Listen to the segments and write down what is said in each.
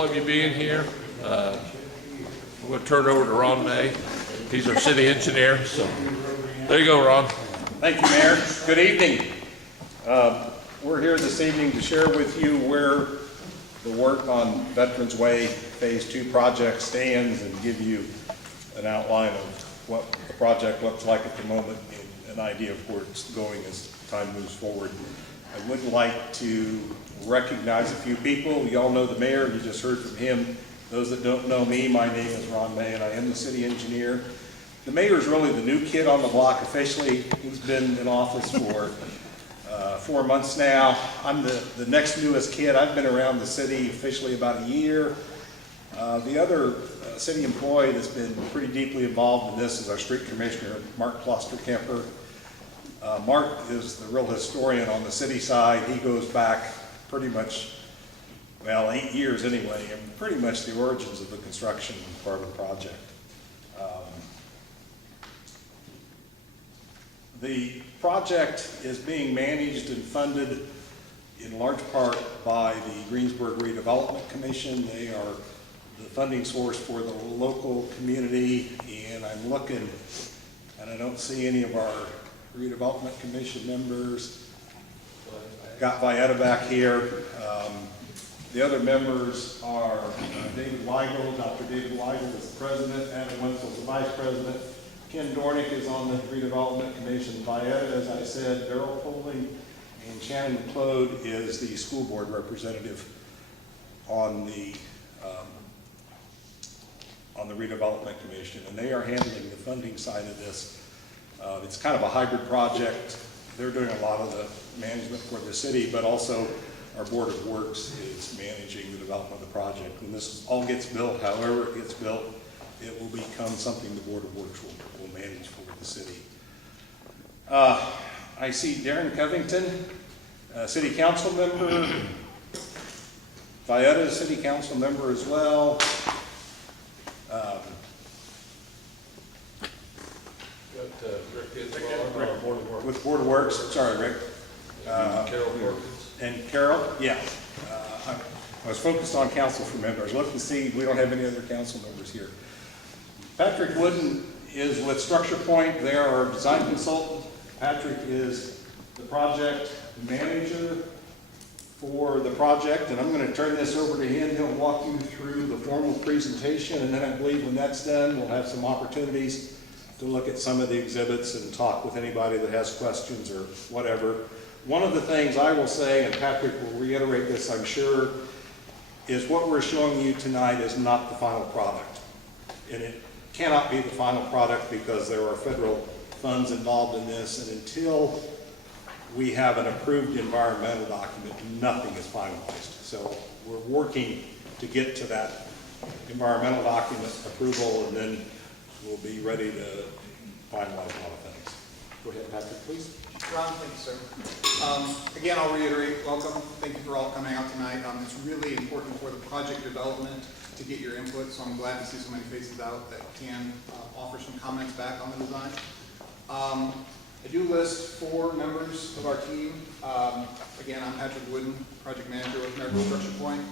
all of you being here. I'm going to turn it over to Ron May. He's our city engineer. So there you go, Ron. Thank you, Mayor. Good evening. We're here this evening to share with you where the work on Veterans Way Phase 2 project stands and give you an outline of what the project looks like at the moment and an idea of where it's going as time moves forward. I would like to recognize a few people. You all know the mayor, you just heard from him. Those that don't know me, my name is Ron May and I am the city engineer. The mayor is really the new kid on the block officially. He's been in office for 4 months now. I'm the next newest kid. I've been around the city officially about a year. The other city employee that's been pretty deeply involved in this is our street commissioner, Mark Klosterkemper. Mark is the real historian on the city side. He goes back pretty much, well, 8 years anyway, and pretty much the origins of the construction part of the project. The project is being managed and funded in large part by the Greensburg Redevelopment Commission. They are the funding source for the local community, and I'm looking, and I don't see any of our Redevelopment Commission members. Got Vieta back here. The other members are David Weigel. Dr. David Weigel is the president. Adam Wenzel is the vice president. Ken Dornick is on the Redevelopment Commission. Vieta, as I said, Darrell Poling, and Shannon McLeod is the school board representative on the Redevelopment Commission, and they are handling the funding side of this. It's kind of a hybrid project. They're doing a lot of the management for the city, but also our Board of Works is managing the development of the project. When this all gets built, however it gets built, it will become something the Board of Works will manage for the city. I see Darren Covington, City Council member. Vieta, City Council member as well. With Board of Works, sorry, Rick. And Carol, yeah. I was focused on council for members. Look to see, we don't have any other council members here. Patrick Wooden is with Structure Point. They are our design consultant. Patrick is the project manager for the project, and I'm going to turn this over to him. He'll walk you through the formal presentation, and then I believe when that's done, we'll have some opportunities to look at some of the exhibits and talk with anybody that has questions or whatever. One of the things I will say, and Patrick will reiterate this, I'm sure, is what we're showing you tonight is not the final product. And it cannot be the final product because there are federal funds involved in this, and until we have an approved environmental document, nothing is finalized. So we're working to get to that environmental document approval, and then we'll be ready to finalize a lot of things. Go ahead, Patrick, please. Ron, thank you, sir. Again, I'll reiterate, welcome. Thank you for all coming out tonight. It's really important for the project development to get your input, so I'm glad to see so many faces out that can offer some comments back on the design. I do list 4 members of our team. Again, I'm Patrick Wooden, project manager with American Structure Point.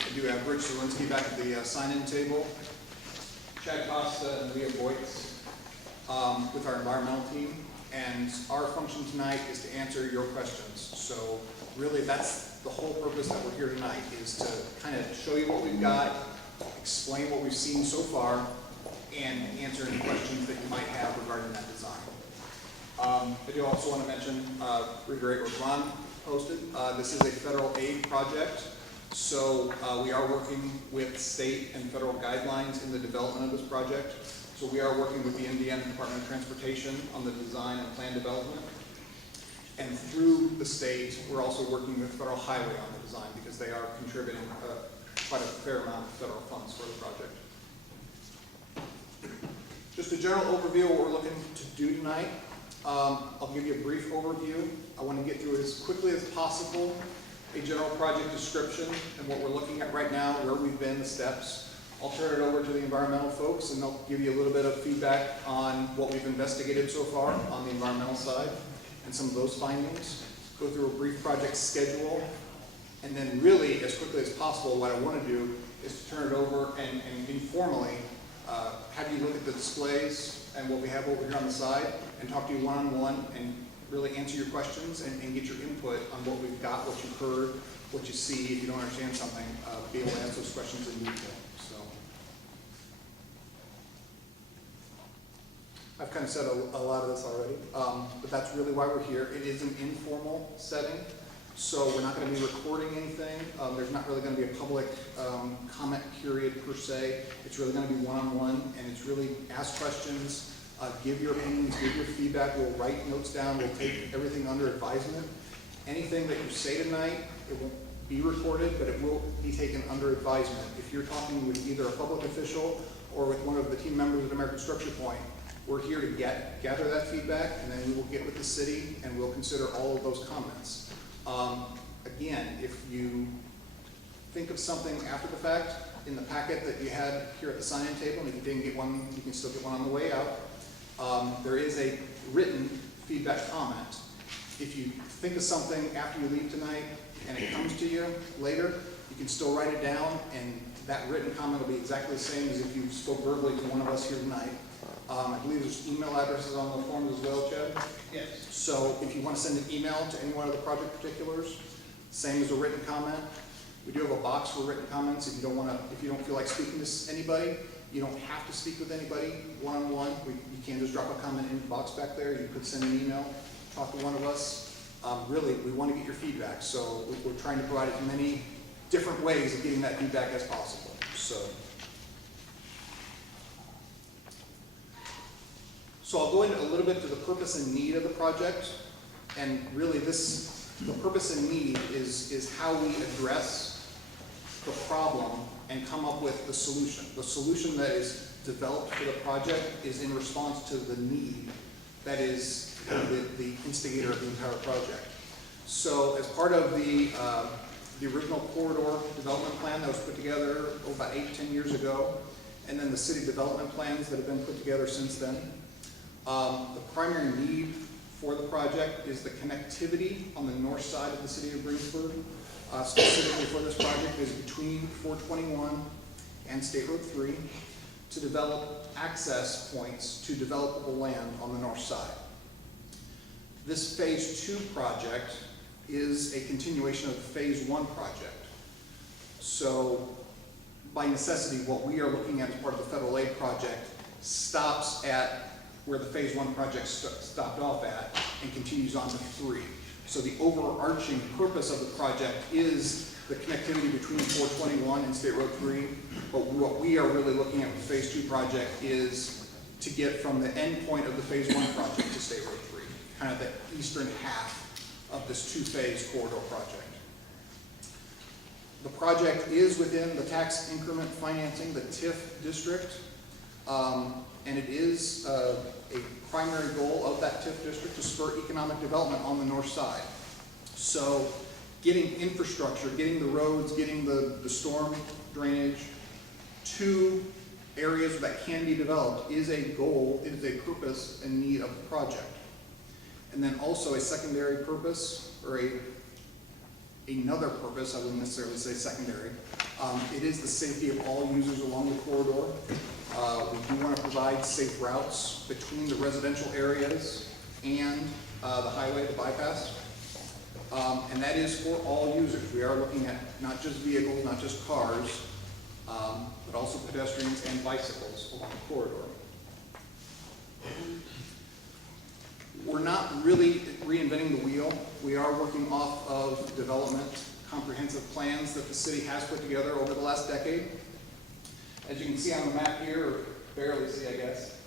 I do have Rich Zielinski back at the sign-in table, Chad Costa and Leah Boyks with our environmental team. And our function tonight is to answer your questions. So really that's the whole purpose that we're here tonight, is to kind of show you what we've got, explain what we've seen so far, and answer any questions that you might have regarding that design. I do also want to mention, reiterate what Ron posted. This is a federal aid project, so we are working with state and federal guidelines in the development of this project. So we are working with the Indiana Department of Transportation on the design and plan development. And through the state, we're also working with Federal Highway on the design because they are contributing quite a fair amount of federal funds for the project. Just a general overview of what we're looking to do tonight. I'll give you a brief overview. I want to get through as quickly as possible a general project description and what we're looking at right now, where we've been, the steps. I'll turn it over to the environmental folks and they'll give you a little bit of feedback on what we've investigated so far on the environmental side and some of those findings. Go through a brief project schedule, and then really as quickly as possible what I want to do is informally, have you look at the displays and what we have over here on the side, and talk to you one-on-one, and really answer your questions and get your input on what we've got, what you've heard, what you see. If you don't understand something, be able to answer those questions in detail. So I've kind of said a lot of this already, but that's really why we're here. It is an informal setting, so we're not going to be recording anything. There's not really going to be a public comment period per se. It's really going to be one-on-one, and it's really ask questions, give your opinions, give your feedback. We'll write notes down. We'll take everything under advisement. Anything that you say tonight, it won't be recorded, but it will be taken under advisement. If you're talking with either a public official or with one of the team members at American Structure Point, we're here to gather that feedback, and then we will get with the city and we'll consider all of those comments. Again, if you think of something after the fact, in the packet that you had here at the sign-in table, and if you didn't get one, you can still get one on the way out. There is a written feedback comment. If you think of something after you leave tonight and it comes to you later, you can still write it down, and that written comment will be exactly the same as if you spoke verbally to one of us here tonight. I believe there's email addresses on the forms as well, Chad? Yes. So if you want to send an email to any one of the project particulars, same as a written comment. We do have a box for written comments. If you don't feel like speaking to anybody, you don't have to speak with anybody one-on-one. You can just drop a comment in the box back there. You could send an email, talk to one of us. Really, we want to get your feedback. So we're trying to provide as many different ways of getting that feedback as possible. So I'll go into a little bit to the purpose and need of the project. And really the purpose and need is how we address the problem and come up with the solution. The solution that is developed for the project is in response to the need that is the instigator of the entire project. So as part of the original corridor development plan that was put together about 8 to 10 years ago, and then the city development plans that have been put together since then, the primary need for the project is the connectivity on the north side of the city of Greensburg. Specifically for this project is between 421 and State Road 3 to develop access points to developable land on the north side. This Phase 2 project is a continuation of the Phase 1 project. So by necessity, what we are looking at as part of the federal aid project stops at where the Phase 1 project stopped off at and continues on to 3. So the overarching purpose of the project is the connectivity between 421 and State Road 3, but what we are really looking at with the Phase 2 project is to get from the end point of the Phase 1 project to State Road 3, kind of the eastern half of this 2-phase corridor project. The project is within the tax increment financing, the TIF district, and it is a primary goal of that TIF district to spur economic development on the north side. So getting infrastructure, getting the roads, getting the storm drainage to areas that can be developed is a goal, it is a purpose and need of the project. And then also a secondary purpose, or another purpose, I wouldn't necessarily say secondary, it is the safety of all users along the corridor. We do want to provide safe routes between the residential areas and the highway, the bypass. And that is for all users. We are looking at not just vehicles, not just cars, but also pedestrians and bicycles along the corridor. We're not really reinventing the wheel. We are working off of development comprehensive plans that the city has put together over the last decade. As you can see on the map here, or barely see, I guess,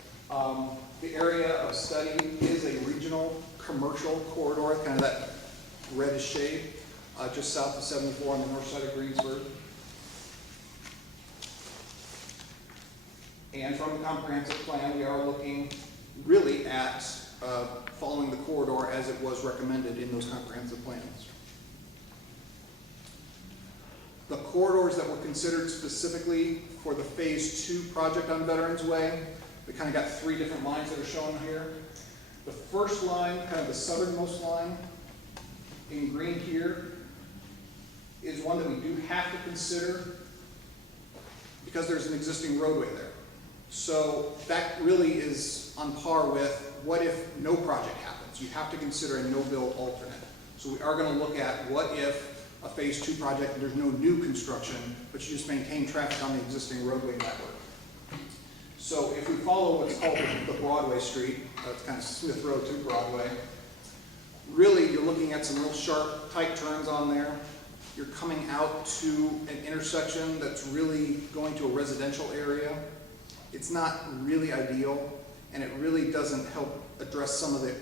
the area of study is a regional commercial corridor, kind of that reddish shade, just south of 74 on the north side of Greensburg. And from the comprehensive plan, we are looking really at following the corridor as it was recommended in those comprehensive plans. The corridors that were considered specifically for the Phase 2 project on Veterans Way, we kind of got 3 different lines that are shown here. The first line, kind of the southernmost line in green here, is one that we do have to consider because there's an existing roadway there. So that really is on par with what if no project happens? You have to consider a no-build alternate. So we are going to look at what if a phase 2 project, there's no new construction, but you just maintain traffic on the existing roadway network. So if we follow what's called the Broadway Street, it's kind of Smith Road to Broadway, really you're looking at some real sharp, tight turns on there. You're coming out to an intersection that's really going to a residential area. It's not really ideal, and it really doesn't help address some of the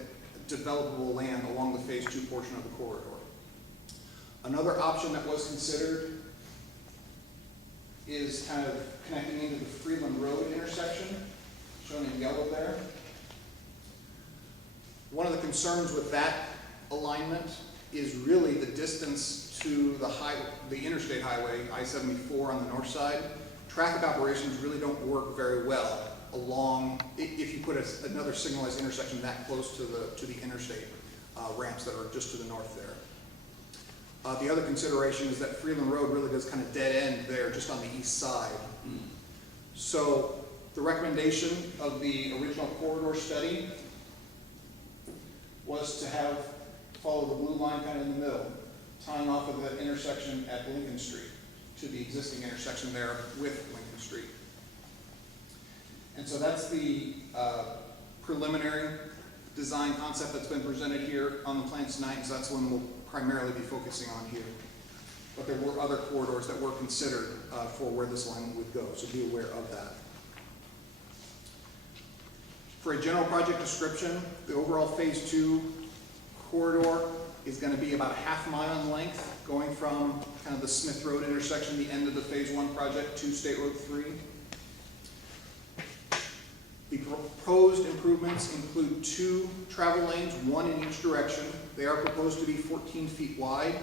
developable land along the phase 2 portion of the corridor. Another option that was considered is kind of connecting into the Freeland Road intersection, shown in yellow there. One of the concerns with that alignment is really the distance to the interstate highway, I-74 on the north side. Traffic operations really don't work very well along, if you put another signalized intersection that close to the interstate ramps that are just to the north there. The other consideration is that Freeland Road really does kind of dead end there just on the east side. So the recommendation of the original corridor study was to follow the blue line kind of in the middle, tying off of the intersection at Lincoln Street to the existing intersection there with Lincoln Street. And so that's the preliminary design concept that's been presented here on the plans tonight, and so that's one we'll primarily be focusing on here. But there were other corridors that were considered for where this line would go, so be aware of that. For a general project description, the overall phase 2 corridor is going to be about a half mile in length, going from kind of the Smith Road intersection, the end of the phase 1 project, to State Road 3. The proposed improvements include 2 travel lanes, 1 in each direction. They are proposed to be 14 feet wide,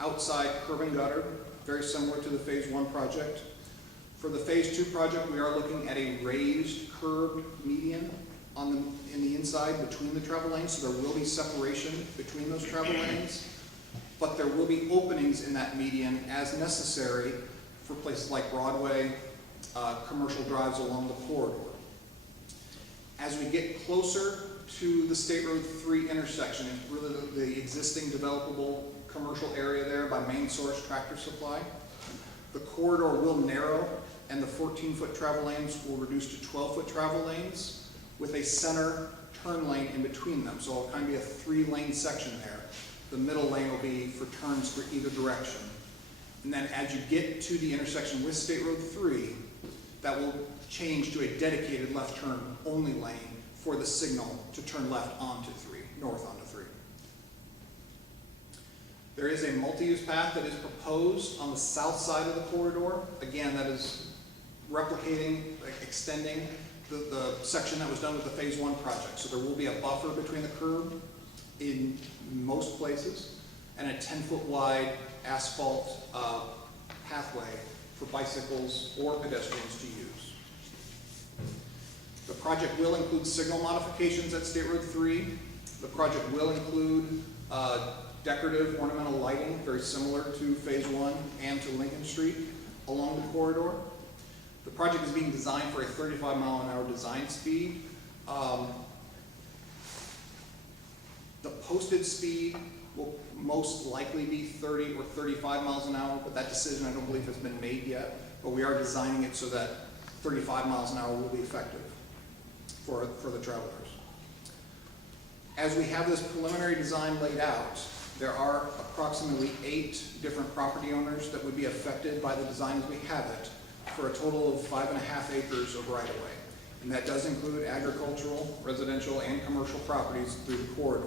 outside curb and gutter, very similar to the phase 1 project. For the phase 2 project, we are looking at a raised curb median in the inside between the travel lanes, so there will be separation between those travel lanes, but there will be openings in that median as necessary for places like Broadway, commercial drives along the corridor. As we get closer to the State Road 3 intersection, really the existing developable commercial area there by Main Source Tractor Supply, the corridor will narrow and the 14-foot travel lanes will reduce to 12-foot travel lanes with a center turn lane in between them. So it'll kind of be a 3-lane section there. The middle lane will be for turns for either direction. And then as you get to the intersection with State Road 3, that will change to a dedicated left turn only lane for the signal to turn left onto 3, north onto 3. There is a multi-use path that is proposed on the south side of the corridor. Again, that is replicating, extending the section that was done with the phase 1 project. So there will be a buffer between the curb in most places and a 10-foot wide asphalt pathway for bicycles or pedestrians to use. The project will include signal modifications at State Road 3. The project will include decorative ornamental lighting, very similar to phase 1 and to Lincoln Street along the corridor. The project is being designed for a 35-mile-an-hour design speed. The posted speed will most likely be 30 or 35 miles an hour, but that decision I don't believe has been made yet. But we are designing it so that 35 miles an hour will be effective for the travelers. As we have this preliminary design laid out, there are approximately 8 different property owners that would be affected by the design as we have it, for a total of 5.5 acres of right-of-way. And that does include agricultural, residential, and commercial properties through the corridor.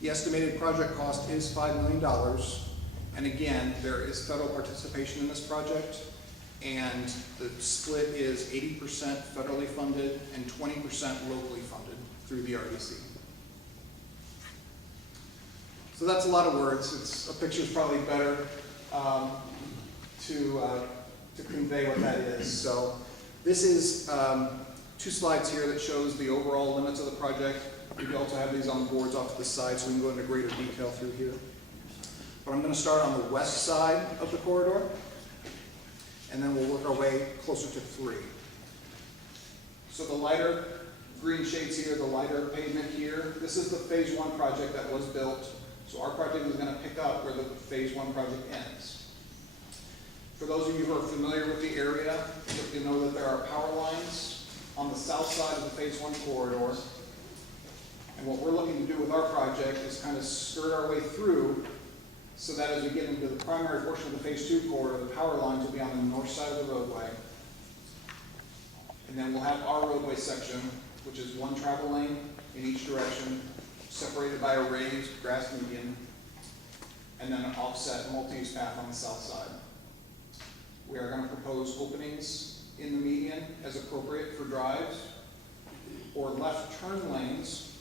The estimated project cost is $5 million. And again, there is federal participation in this project, and the split is 80% federally funded and 20% locally funded through the RDC. So that's a lot of words. A picture is probably better to convey what that is. So this is 2 slides here that shows the overall limits of the project. We also have these on the boards off to the side so we can go into greater detail through here. But I'm going to start on the west side of the corridor. and then we'll work our way closer to 3. So the lighter green shades here, the lighter pavement here, this is the phase 1 project that was built. So our project is going to pick up where the phase 1 project ends. For those of you who are familiar with the area, you know that there are power lines on the south side of the phase 1 corridor. And what we're looking to do with our project is kind of skirt our way through so that as we get into the primary portion of the phase 2 corridor, the power lines will be on the north side of the roadway. And then we'll have our roadway section, which is 1 travel lane in each direction, separated by a raised grass median, and then an offset multi-use path on the south side. We are going to propose openings in the median as appropriate for drives, or left turn lanes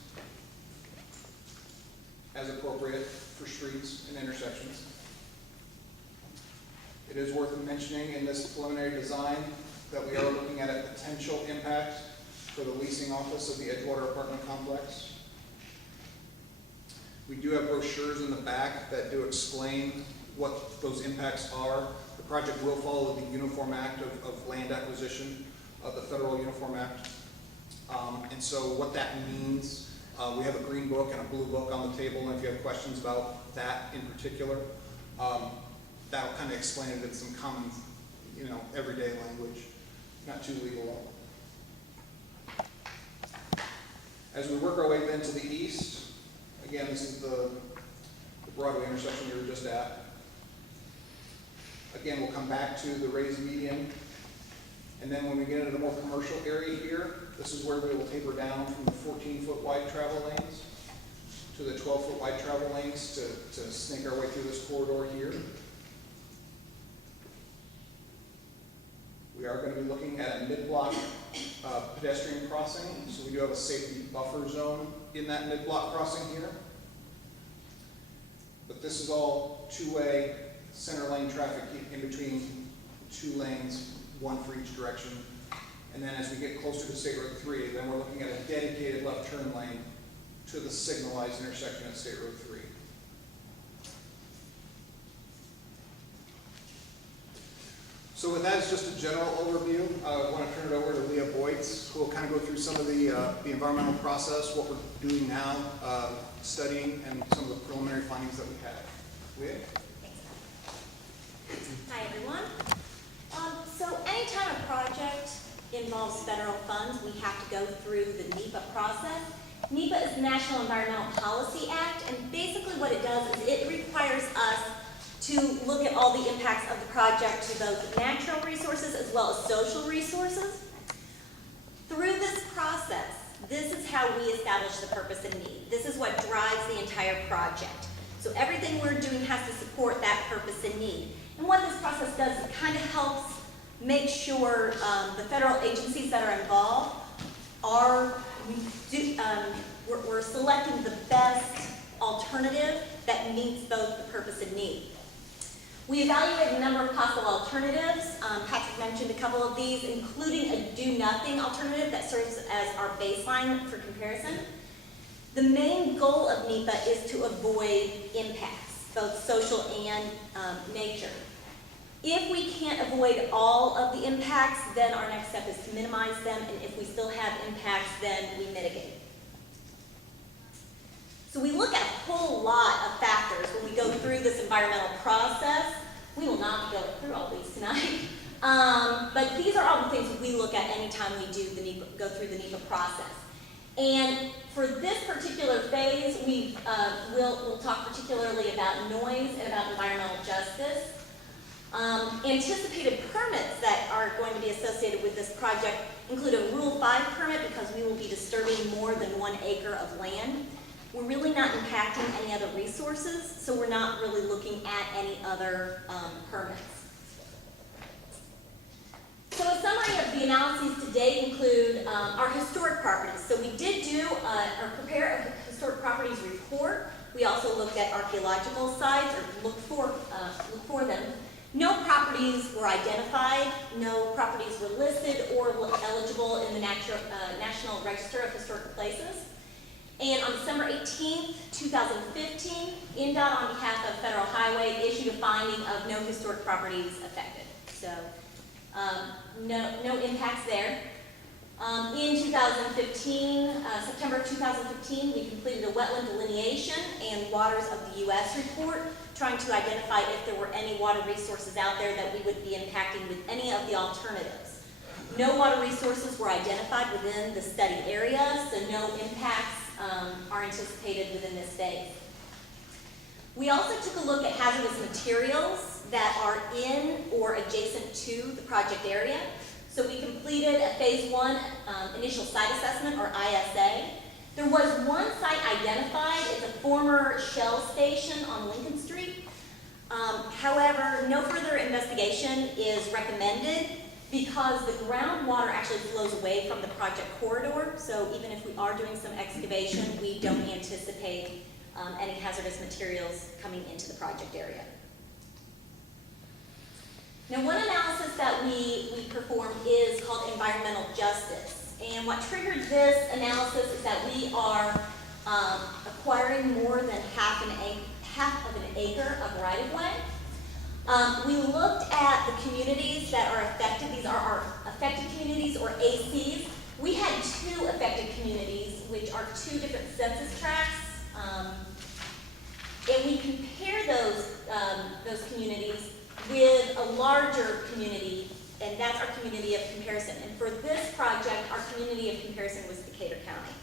as appropriate for streets and intersections. It is worth mentioning in this preliminary design that we are looking at a potential impact for the leasing office of the Edgewater apartment complex. We do have brochures in the back that do explain what those impacts are. The project will follow the Uniform Act of Land Acquisition, the Federal Uniform Act. And so what that means, we have a green book and a blue book on the table, and if you have questions about that in particular, that'll kind of explain it in some common, everyday language, not too legal. As we work our way then to the east, again, this is the Broadway intersection we were just at. Again, we'll come back to the raised median. And then when we get into the more commercial area here, this is where we will taper down from the 14-foot wide travel lanes to the 12-foot wide travel lanes to snake our way through this corridor here. We are going to be looking at a mid-block pedestrian crossing, so we do have a safety buffer zone in that mid-block crossing here. But this is all two-way center lane traffic in between 2 lanes, 1 for each direction. And then as we get closer to State Road 3, then we're looking at a dedicated left turn lane to the signalized intersection at State Road 3. So with that, it's just a general overview. I want to turn it over to Leah Boytz, who will kind of go through some of the environmental process, what we're doing now, studying, and some of the preliminary findings that we have. Leah? Hi, everyone. So anytime a project involves federal funds, we have to go through the NEPA process. NEPA is the National Environmental Policy Act, and basically what it does is it requires us to look at all the impacts of the project to both natural resources as well as social resources. Through this process, this is how we establish the purpose and need. This is what drives the entire project. So everything we're doing has to support that purpose and need. And what this process does, it kind of helps make sure the federal agencies that are involved are, we're selecting the best alternative that meets both the purpose and need. We evaluate a number of possible alternatives. Patrick mentioned a couple of these, including a do-nothing alternative that serves as our baseline for comparison. The main goal of NEPA is to avoid impacts, both social and nature. If we can't avoid all of the impacts, then our next step is to minimize them, and if we still have impacts, then we mitigate. So we look at a whole lot of factors when we go through this environmental process. We will not be going through all these tonight, but these are all the things we look at anytime we do the NEPA, go through the NEPA process. And for this particular phase, we'll talk particularly about noise and about environmental justice. Anticipated permits that are going to be associated with this project include a Rule 5 permit because we will be disturbing more than 1 acre of land. We're really not impacting any other resources, so we're not really looking at any other permits. So a summary of the analyses today include our historic properties. So we did do or prepare a historic properties report. We also looked at archaeological sites, or look for them. No properties were identified, no properties were listed or eligible in the National Register of Historic Places. And on December 18th, 2015, INDOT, on behalf of Federal Highway, issued a finding of no historic properties affected. So No impacts there. In 2015, September of 2015, we completed a wetland delineation and waters of the U.S. report, trying to identify if there were any water resources out there that we would be impacting with any of the alternatives. No water resources were identified within the study area, so no impacts are anticipated within this phase. We also took a look at hazardous materials that are in or adjacent to the project area. So we completed a phase 1 initial site assessment, or ISA. There was one site identified. It's a former Shell station on Lincoln Street. However, no further investigation is recommended because the groundwater actually flows away from the project corridor. So even if we are doing some excavation, we don't anticipate any hazardous materials coming into the project area. Now, one analysis that we performed is called environmental justice. And what triggered this analysis is that we are acquiring more than half of an acre of right-of-way. We looked at the communities that are affected. These are our affected communities, or ACs. We had 2 affected communities, which are 2 different census tracts. And we compare those communities with a larger community, and that's our community of comparison. And for this project, our community of comparison was Decatur County.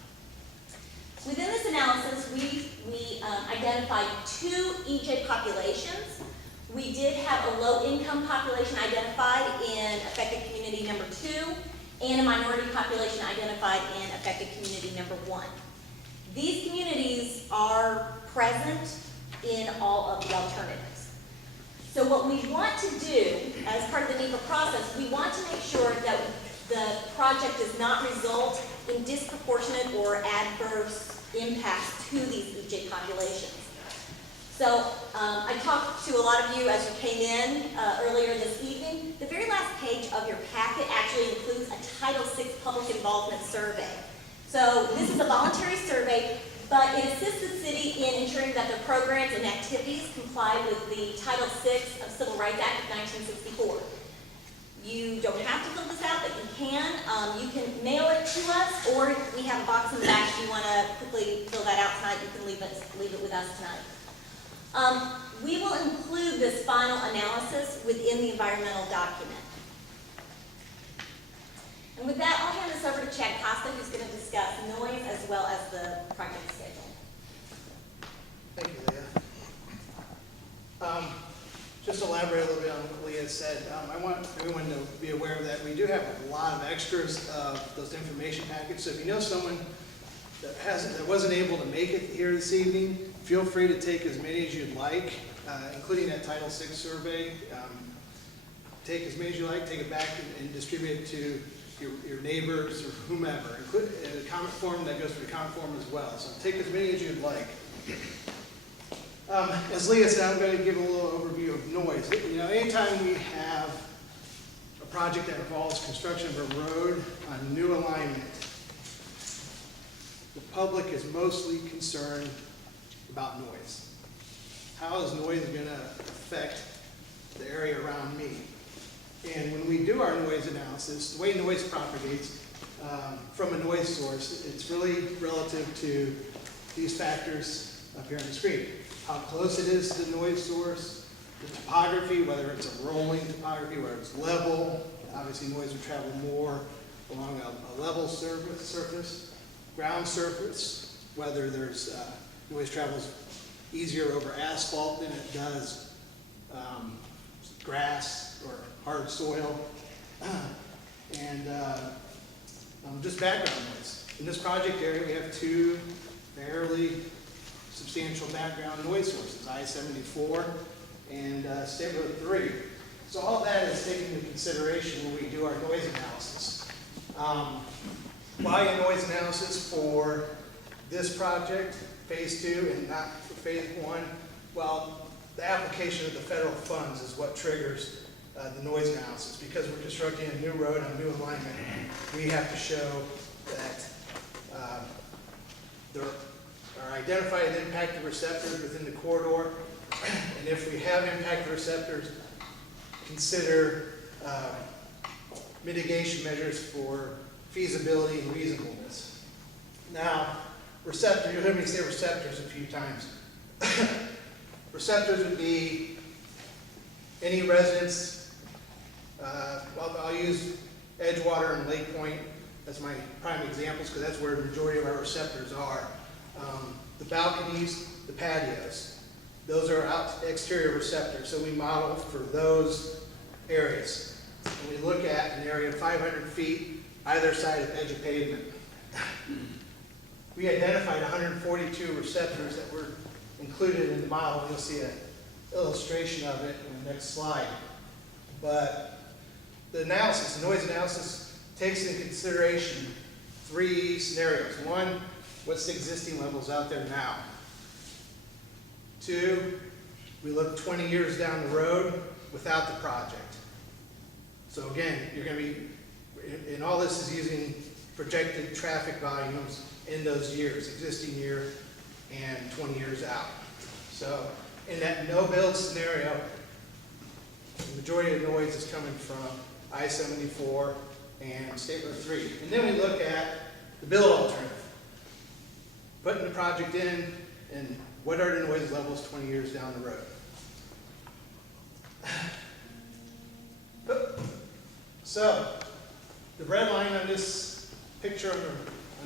Within this analysis, we identified 2 EJ populations. We did have a low-income population identified in affected community number 2, and a minority population identified in affected community number 1. These communities are present in all of the alternatives. So what we want to do, as part of the NEPA process, we want to make sure that the project does not result in disproportionate or adverse impacts to these EJ populations. So I talked to a lot of you as you came in earlier this evening. The very last page of your packet actually includes a Title VI public involvement survey. So this is a voluntary survey, but it assists the city in ensuring that their programs and activities comply with the Title VI of Civil Rights Act of 1964. You don't have to fill this out, but you can. You can mail it to us, or we have a box in the back if you want to quickly fill that out tonight. You can leave it with us tonight. We will include this final analysis within the environmental document. And with that, I'll hand this over to Chad Costa, who's going to discuss noise as well as the project schedule. Thank you, Leah. Just to elaborate a little bit on what Leah said, I want everyone to be aware that we do have a lot of extras of those information packets. So if you know someone that wasn't able to make it here this evening, feel free to take as many as you'd like, including that Title VI survey. Take as many as you like, take it back and distribute it to your neighbors or whomever. Include a comment form that goes for the comment form as well. So take as many as you'd like. As Leah said, I'm going to give a little overview of noise. You know, anytime we have a project that involves construction of a road on new alignment, the public is mostly concerned about noise. How is noise going to affect the area around me? And when we do our noise analysis, the way noise propagates from a noise source, it's really relative to these factors up here on the screen. How close it is to the noise source, the topography, whether it's a rolling topography, whether it's level. Obviously noise would travel more along a level surface, ground surface, whether there's noise travels easier over asphalt than it does grass or hard soil, and just background noise. In this project area, we have 2 fairly substantial background noise sources, I-74 and State Road 3. So all that is taken into consideration when we do our noise analysis. Why a noise analysis for this project, phase 2, and not for phase 1? Well, the application of the federal funds is what triggers the noise analysis. Because we're constructing a new road on new alignment, we have to show that there are identified impacted receptors within the corridor, and if we have impacted receptors, consider mitigation measures for feasibility and reasonableness. Now, receptors, you'll hear me say receptors a few times. Receptors would be any residence, I'll use Edgewater and Lake Point as my prime examples because that's where the majority of our receptors are. The balconies, the patios, those are exterior receptors, so we model for those areas. And we look at an area of 500 feet either side of edge of pavement. We identified 142 receptors that were included in the model. You'll see an illustration of it in the next slide. But the analysis, the noise analysis, takes into consideration 3 scenarios. 1, what's the existing levels out there now? 2, we look 20 years down the road without the project. So again, you're going to be, and all this is using projected traffic volumes in those years, existing year and 20 years out. So in that no-build scenario, the majority of the noise is coming from I-74 and State Road 3. And then we look at the build alternative. Putting the project in, and what are the noise levels 20 years down the road? So, the red line on this picture on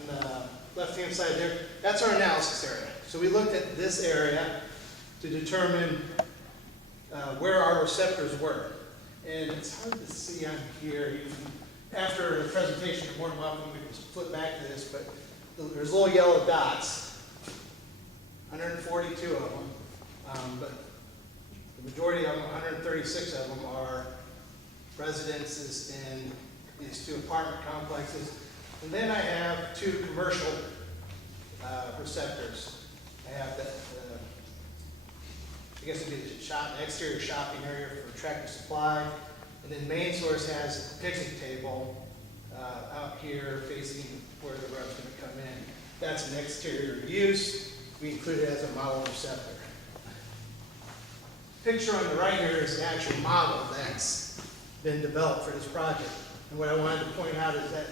the left-hand side there, that's our analysis area. So we looked at this area to determine where our receptors were. And it's hard to see on here. After the presentation, you're more than welcome to flip back to this, but there's little yellow dots, 142 of them, but the majority of them, 136 of them, are residences in these 2 apartment complexes. And then I have 2 commercial receptors. I have that, I guess it'd be the exterior shopping area for Tractor Supply. And then main source has a picnic table out here facing where the road's going to come in. That's an exterior use. We include it as a model receptor. Picture on the right here is an actual model that's been developed for this project. And what I wanted to point out is that,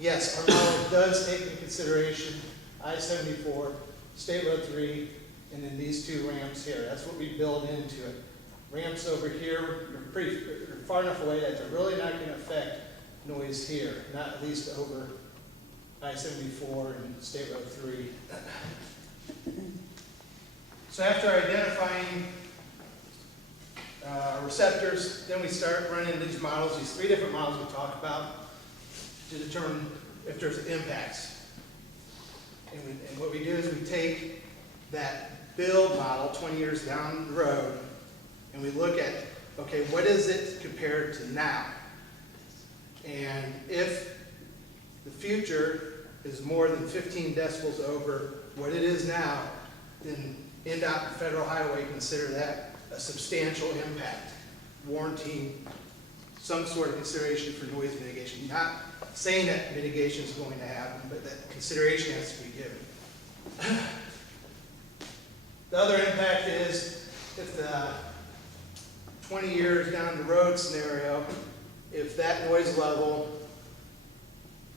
yes, our model does take into consideration I-74, State Road 3, and then these 2 ramps here. That's what we build into it. Ramps over here are far enough away that they're really not going to affect noise here, not at least over I-74 and State Road 3. So after identifying receptors, then we start running these models, these 3 different models we talked about, to determine if there's impacts. And what we do is we take that build model 20 years down the road, and we look at, okay, what is it compared to now? And if the future is more than 15 decibels over what it is now, then NDOT and Federal Highway consider that a substantial impact, warranting some sort of consideration for noise mitigation. Not saying that mitigation is going to happen, but that consideration has to be given. The other impact is if the 20 years down the road scenario, if that noise level,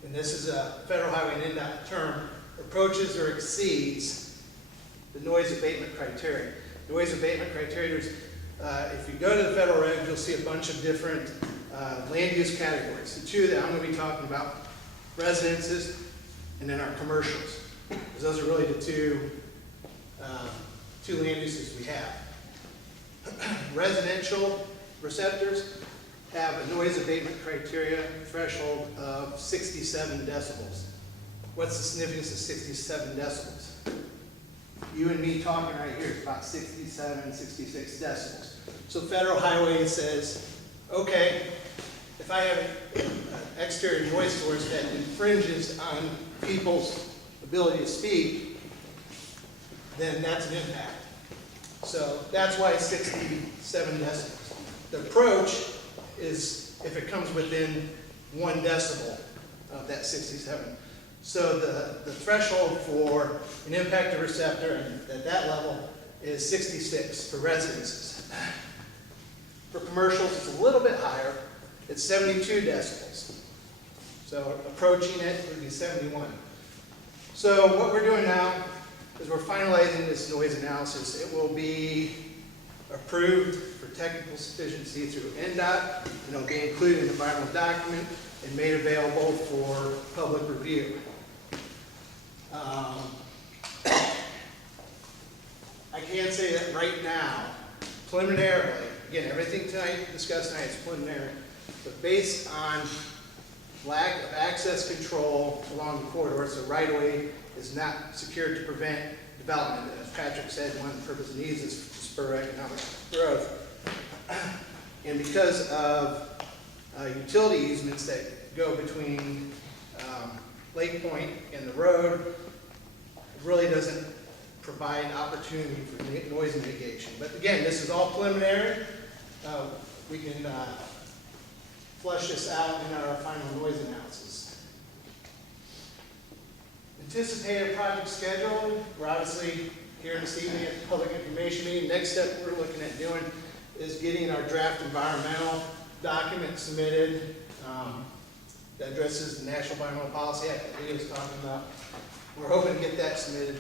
and this is a Federal Highway and NDOT term, approaches or exceeds the noise abatement criteria. Noise abatement criteria is, if you go to the federal regs, you'll see a bunch of different land use categories. The 2 that I'm going to be talking about, residences and then our commercials. Because those are really the 2 land uses we have. Residential receptors have a noise abatement criteria threshold of 67 decibels. What's the significance of 67 decibels? You and me talking right here is about 67, 66 decibels. So Federal Highway says, okay, if I have an exterior noise source that infringes on people's ability to speak, then that's an impact. So that's why it's 67 decibels. The approach is if it comes within 1 decibel of that 67. So the threshold for an impacted receptor at that level is 66 for residences. For commercials, it's a little bit higher. it's 72 decibels. So approaching it would be 71. So what we're doing now is we're finalizing this noise analysis. It will be approved for technical sufficiency through NDOT, and it'll be included in the environmental document and made available for public review. I can say that right now, preliminarily, again, everything discussed tonight is preliminary, but based on lack of access control along the corridors, the right-of-way is not secured to prevent development. As Patrick said, one of the purpose of these is to spur economic growth. And because of utility easements that go between Lake Point and the road, it really doesn't provide opportunity for noise mitigation. But again, this is all preliminary. We can flush this out in our final noise analysis. Anticipated project schedule. We're obviously here this evening at the public information meeting. Next step we're looking at doing is getting our draft environmental document submitted that addresses the National Environmental Policy Act that Lee was talking about. We're hoping to get that submitted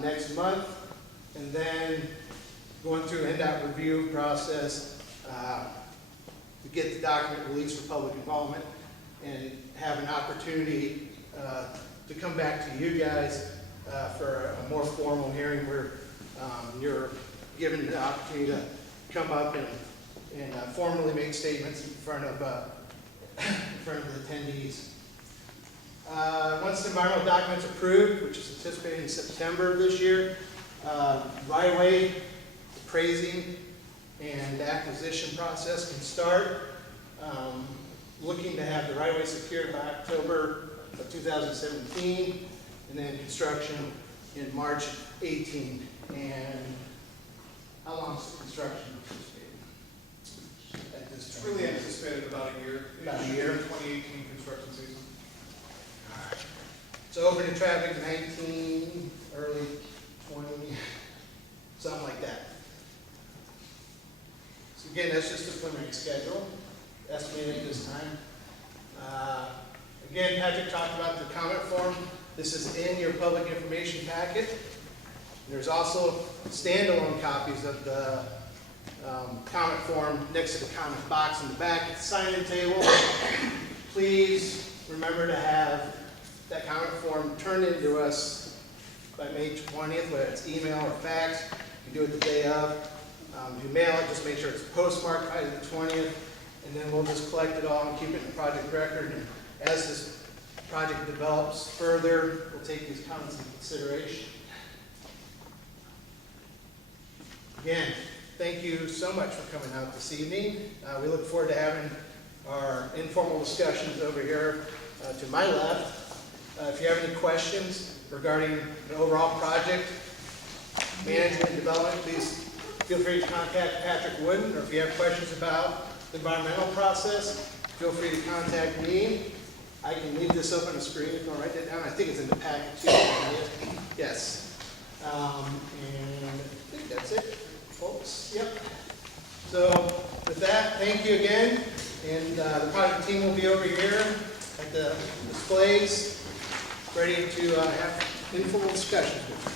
next month, and then going through NDOT review process to get the document released for public involvement and have an opportunity to come back to you guys for a more formal hearing where you're given the opportunity to come up and formally make statements in front of the attendees. Once the environmental document's approved, which is anticipated in September of this year, right-of-way appraising and acquisition process can start. Looking to have the right-of-way secured by October of 2017, and then construction in March 18. And how long is the construction anticipated at this It's point? really anticipated about a year. About a year. 2018 construction season. So open to traffic 19, early 20, something like that. So again, that's just the preliminary schedule, estimated at this time. Again, Patrick talked about the comment form. This is in your public information packet. There's also standalone copies of the comment form next to the comment box in the back at the sign-in table. Please remember to have that comment form turned into us by May 20th, whether it's email or fax. You do it the day of. You mail it, just make sure it's postmarked by the 20th, and then we'll just collect it all and keep it in the project record. And as this project develops further, we'll take these comments into consideration. Again, thank you so much for coming out this evening. We look forward to having our informal discussions over here to my left. If you have any questions regarding the overall project, management and development, please feel free to contact Patrick Wooden, or if you have questions about the environmental process, feel free to contact me. I can leave this up on the screen if you want to write that down. I think it's in the packet too. Yes. And I think that's it, folks. Yep. So with that, thank you again. And the project team will be over here at the displays, ready to have informal discussions with you.